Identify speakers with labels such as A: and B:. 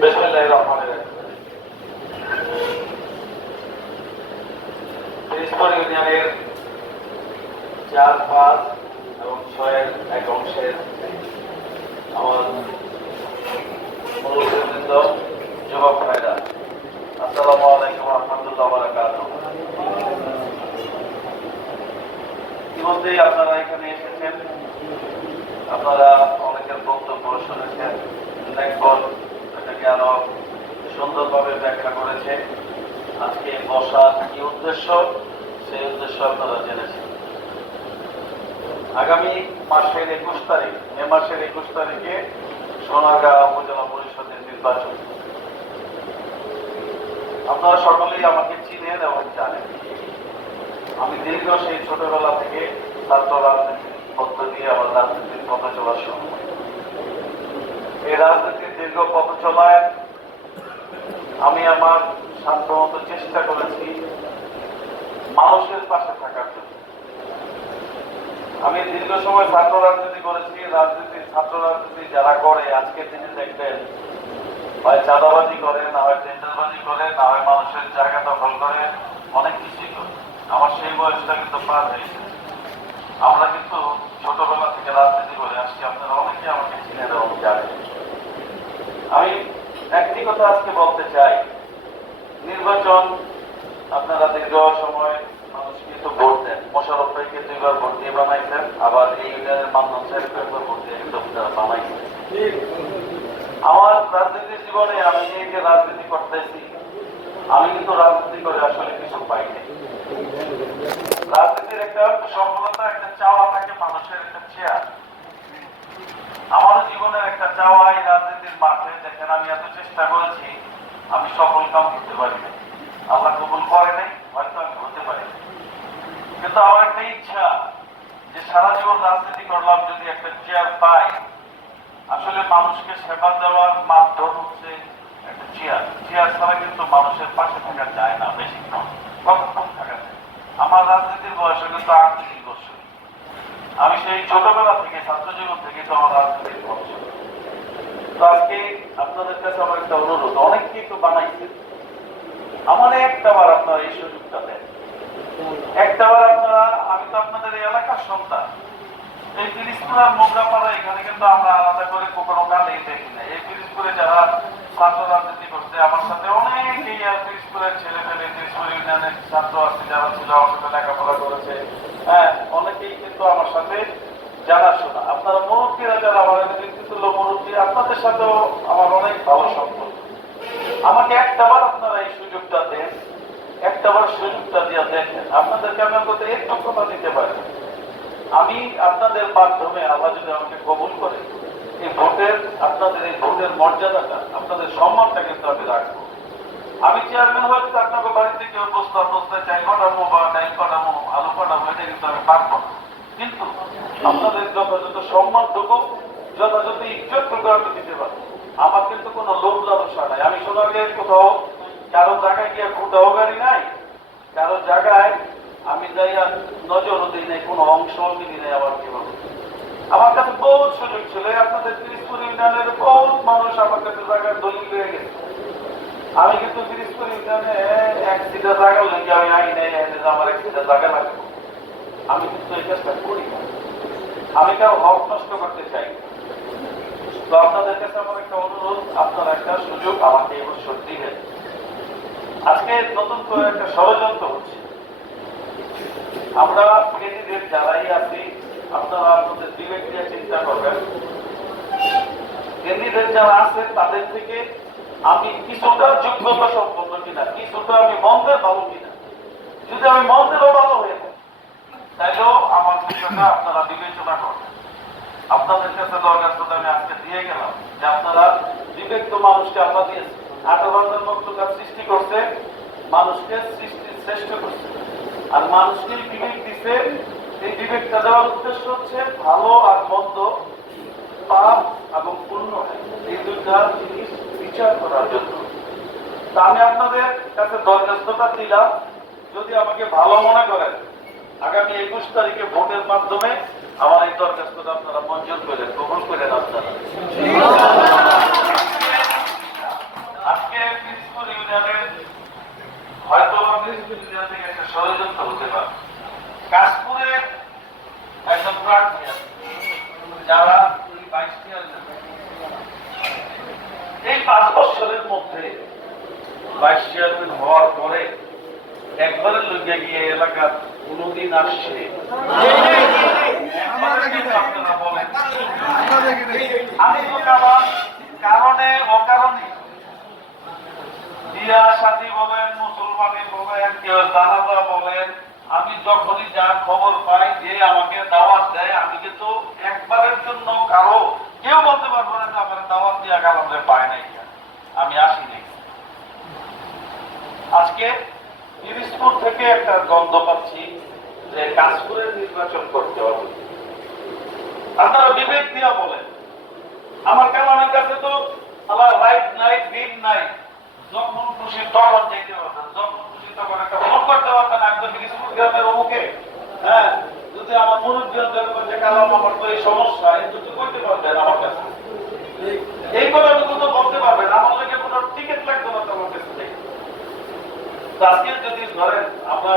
A: বিসমিল্লাহির রহমানির রহিম। পিরিজপুর ইউনিয়নের চার, পাঁচ এবং ছয়ের আমার বারাকাত ইতিমধ্যেই আপনারা এখানে এসেছেন। আপনারা অনেকের বক্তব্য শুনেছেন। লেখক এটাকে আরও সুন্দরভাবে ব্যাখ্যা করেছে। আজকে বসার কি উদ্দেশ্য? সেই উদ্দেশ্য আপনারা জেনেছেন। আগামী মাসের একুশ তারিখ, মে মাসের একুশ তারিখে সোনারগাঁ উপজেলা পরিষদের নির্বাচন। আপনারা সকলেই আমাকে চিনেন এবং জানেন। আমি দীর্ঘ সেই ছোটবেলা থেকে ছাত্র রাজনীতির দিয়ে আমার রাজনীতির পথে চলার করি। এই রাজনীতির দীর্ঘ পথ চলায় আমি আমার সাধ্যমতো চেষ্টা করেছি মানুষের পাশে থাকার জন্য। আমি দীর্ঘ সময় ছাত্র রাজনীতি করেছি, রাজনীতি, ছাত্র রাজনীতি যারা করে আজকে তিনি দেখবেন, হয় চাঁদাবাজি করে, না হয় টেন্ডারবাজি করে, না হয় মানুষের জায়গা দখল করে, অনেক কিছুই করে। আমার সেই বয়সটা কিন্তু পার হয়েছে। আমরা কিন্তু ছোটবেলা থেকে রাজনীতি করে আসছি আপনারা অনেকে আমাকে চিনেন এবং জানেন আমি একটি কথা আজকে বলতে চাই। নির্বাচন আপনারা দীর্ঘ সময় মানুষ কিন্তু ভোট দেন। মোশারফ ভাইকে দুইবার ভোট দিয়ে বানাইছেন, আবার এই ইউনিয়নের মান্যন সাহেবকে একবার ভোট দিয়ে কিন্তু আপনারা বানাইছেন আমার রাজনীতির জীবনে আমি যে রাজনীতি করতেছি। আমি কিন্তু রাজনীতি করে আসলে কিছু পাইনি রাজনীতির একটা সফলতা, একটা চাওয়া থাকে মানুষের, একটা চেয়ার। আমার জীবনের একটা চাওয়া এই রাজনীতির মাঠে, দেখেন আমি এত চেষ্টা করেছি, আমি সফল কাম করতে পারি না আল্লাহ কবুল করে নাই, হয়তো আমি হতে পারি কিন্তু আমার একটা ইচ্ছা যে সারা জীবন রাজনীতি করলাম, যদি একটা চেয়ার পাই, আসলে মানুষকে সেবা দেওয়ার মাধ্যম হচ্ছে একটা চেয়ার চেয়ার ছাড়া কিন্তু মানুষের পাশে থাকা যায় না বেশিক্ষণ কতক্ষণ থাকা যায়। আমার রাজনীতির বয়সে কিন্তু আটত্রিশ বছর। আমি সেই ছোটবেলা থেকে ছাত্র জীবন থেকে তো আমার রাজনীতির বয়স তো আজকে আপনাদের কাছে আমার একটা অনুরোধ অনেককেই তো বানাইছে। আমার একটা বার আপনারা এই সুযোগটা দেন। একটা বার আপনারা, আমি তো আপনাদের এই এলাকার সন্তান। এই পিরিজপুরের মোগরাপাড়া, এখানে কিন্তু আমরা আলাদা করে কোনো কালেই দেখি না এই পিরিজপুরে যারা ছাত্র রাজনীতি করছে, আমার সাথে অনেকেই আর পিরিজপুরের ছেলে পেলে ইউনিয়নের ছাত্র আছে, যারা ছিল, আমার সাথে লেখাপড়া করেছে। হ্যাঁ আমার সাথে জানাশোনা আপনারা মুরব্বীরা যারা আমার নেতৃত্ব মুরব্বী আপনাদের সাথেও আমার অনেক ভালো সম্পর্ক। আমাকে একটাবার আপনারা এই সুযোগটা দেন একটাবার সুযোগটা দিয়ে দেখেন, আপনাদেরকে আমি অন্তত একটু কথা দিতে পারি। আমি আপনাদের মাধ্যমে, আল্লাহ যদি আমাকে কবুল করে, এই ভোটের, আপনাদের এই ভোটের মর্যাদাটা, আপনাদের সম্মানটা কিন্তু আমি রাখব। আমি চেয়ারম্যান হয়তো আপনাকে বাড়িতে কেউ বসতে বসতে চাই পাঠাবো বা ডাইল পাঠাবো আলু পাঠাবো এটা কিন্তু আমি পারব না। কিন্তু আপনাদের যথাযথ সম্মানটুকু যথাযথ ইজ্জতটুকু আমি দিতে পারব আমার কিন্তু কোনো লোভ লালসা নাই আমি শোনা গিয়ে কোথাও কারও জায়গায় গিয়ে খুঁটাও গাড়ি নাই কারও জায়গায় আমি যাই আর নজরও দিই নাই কোনো অংশ দিই নাই কি বলব আমার কাছে বহুত সুযোগ ছিল আপনাদের তিরিশপুর ইউনিয়নের বহুত মানুষ আমার কাছে জায়গায় দলিল হয়ে গেছে আমি কিন্তু তিরিশপুর ইউনিয়নে এক সিটা জায়গা লেগে আমি আই নেই আমার এক সিটা জায়গা লাগবে। আমি কিন্তু এই কাজটা করি না। আমি কারও হক নষ্ট করতে চাই। তো আপনাদের কাছে আমার একটা অনুরোধ, আপনার একটা সুযোগ আমাকে এবছর দিবেন। আজকে নতুন করে একটা ষড়যন্ত্র হচ্ছে। আমরা ক্যান্ডিডেট যারাই আছি, আপনারা আপনাদের বিবেক দিয়ে চিন্তা করবেন। ক্যান্ডিডেট যারা আছে, তাদের থেকে আমি কিছুটা যোগ্যতা সম্পন্ন কিনা, কিছুটা আমি মন্দের ভালো কিনা। যদি আমি মন্দেরও ভালো হয়ে থাকি বিষয়টা আপনারা বিবেচনা করবেন। আপনাদের কাছে দরকার দরখাস্তটা আমি আজকে দিয়ে গেলাম যে আপনারা বিবেক তো মানুষকে আল্লাহ দিয়েছে। আঠারো হাজার মক্তকার সৃষ্টি করছে, মানুষকে সৃষ্টি শ্রেষ্ঠ করছে। আর মানুষকে বিবেক দিছে, এই বিবেকটা দেওয়ার উদ্দেশ্য হচ্ছে ভালো আর মন্দ, পাপ এবং পুণ্য এই দুইটা জিনিস বিচার করার জন্য। তা আমি আপনাদের কাছে দরখাস্তটা দিলাম। যদি আমাকে ভালো মনে করেন আগামী একুশ তারিখে ভোটের মাধ্যমে আমার এই দরখাস্তটা আপনারা মঞ্জুর করলেন গ্রহণ করলেন আপনারা। আজকে পিসপুর ইউনিয়নের, হয়তো পিসপুর ইউনিয়ন থেকে একটা ষড়যন্ত্র হতে পারে। কাশপুরে একজন প্রার্থী যারা বাইশটি এই পাঁচ বছরের মধ্যে বাইশ চেয়ারম্যান হওয়ার পরে একবারের লোকে গিয়ে এলাকার কোনোদিন আসছে আমি কারণ কারণে, অকারণে। আমি যখনই যা খবর পাই, যে আমাকে দাওয়াত দেয়, আমি কিন্তু একবারের জন্য কারও, কেউ বলতে পারব না যে আমার দাওয়াত গেল আমরা পাই নাই। আমি আসিনি আজকে তিরিশপুর থেকে একটা গন্ধ পাচ্ছি। যে কাশপুরের নির্বাচন করতে হবে। আপনারা বিবেক দিয়া বলেন আমার কালামের কাছে তো আবার রাইট নাই দিন নাই। যখন খুশি তখন যেতে পারতেন যখন খুশি তখন একটা ফোন করতে একদম গ্রামের অমুকে হ্যাঁ যদি আমার মনোজ্ঞান যে কালাম আমার তো এই সমস্যা, এই দুটো করতে পারবেন আমার কাছে। এই কথাটুকু তো বলতে পারবেন আমার কোনো টিকিট লাগতো না তোমার কাছে। আজকে যদি ধরেন, আমরা